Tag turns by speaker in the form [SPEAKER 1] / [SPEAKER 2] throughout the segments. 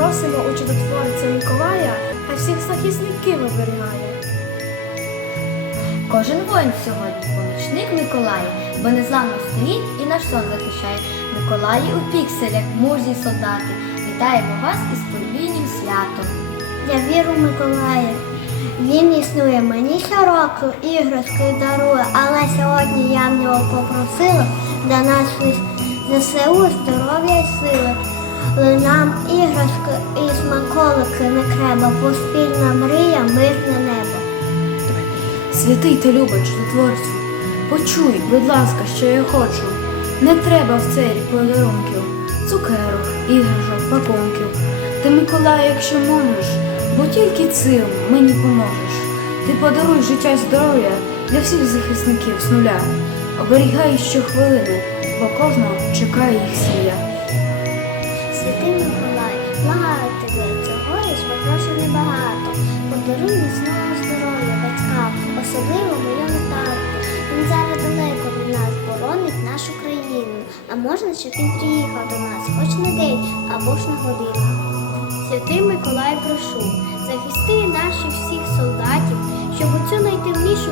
[SPEAKER 1] просимо у чудотворця Миколая, хай всіх захисників оберігає.
[SPEAKER 2] Кожен воїн сьогодні помічник Миколая, бо незламно стоїть і наш сон захищає. Миколаї у пікселях, мужні солдати. Вітаємо вас із подвійним святом.
[SPEAKER 3] Я вірю в Миколая. Він існує мені щороку, іграшки дарує, але сьогодні я в нього попросила для наших ЗСУ здоров'я й сили. Але нам іграшки і смаколики не треба, бо спільна мрія, мирне небо.
[SPEAKER 1] Святий та любий чудотворцю, почуй, будь ласка, що я хочу. Не треба в цей подарунків, цукерок, іграшок, пакунків. Ти, Миколай, якщо можеш, бо тільки цим мені поможеш. Ти подаруй життя й здоров'я для всіх захисників з нуля. Оберігай щохвилини, бо кожного чекає їх сім'я.
[SPEAKER 3] Святий Миколай, благаю тебе, цього лиш попрошу небагато. Подаруй міцного здоров'я батькам, особливо моєму тату. Він зараз далеко від нас боронить нашу країну. А можна, щоб він приїхав до нас, хоч на день або ж на годину. Святий Миколай, прошу, захисти наших всіх солдатів, щоб у цю найтемнішу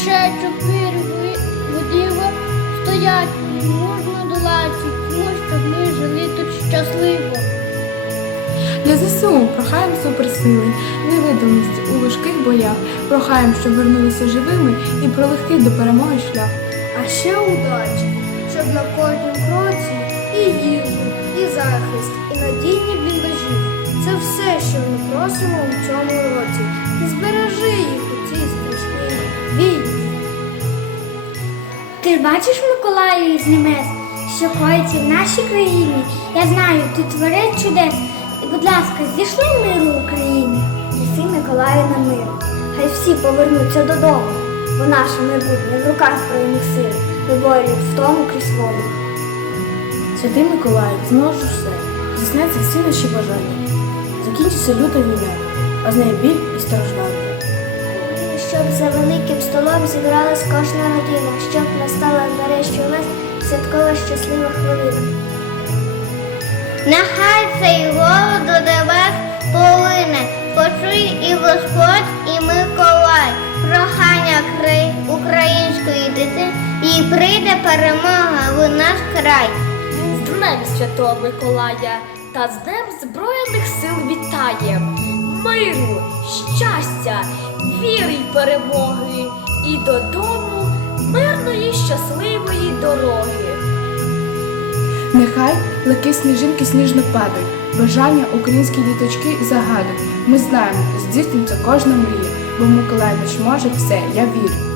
[SPEAKER 4] мішечок вір водіва стоять, і можна долати, тому щоб ми жили тут щасливо.
[SPEAKER 5] Для ЗСУ прохаємо суперсили, невидимість у важких боях, прохаємо, щоб вернулися живими і про легкий до перемоги шлях.
[SPEAKER 1] А ще удачі, щоб на кожному кроці і їжу, і захист, і надійні бліндажі. Це все, що ми просимо у цьому році.
[SPEAKER 3] Ти ж бачиш Миколаю із небес, що коїться в нашій країні. Я знаю, ти творець чудес. І, будь ласка, зійшли миру в Україні. Неси Миколаю на мир. Хай всі повернуться додому, бо наше майбутнє в руках збройних сил виборюють в тому крізь волю.
[SPEAKER 1] Святий Миколай, зможеш все. Здійсняться всі наші бажання. Закінчиться люта війна, а з нею біль і страждання.
[SPEAKER 3] Щоб за великим столом зібралась кожна родина, щоб святкова щаслива хвилина. Нехай цей голод до вас полине, почує і Господь, і Миколай, прохання край української дитини, і прийде перемога в наш край.
[SPEAKER 6] З Днем Святого Миколая та з Днем Збройних сил вітаєм! Миру, щастя, віри й перемоги і додому
[SPEAKER 5] Нехай лаки сніжинки сніжно падають, бажання українські діточки загадують. Ми знаємо, здійсниться кожна мрія, бо Миколаївич може все, я вірю.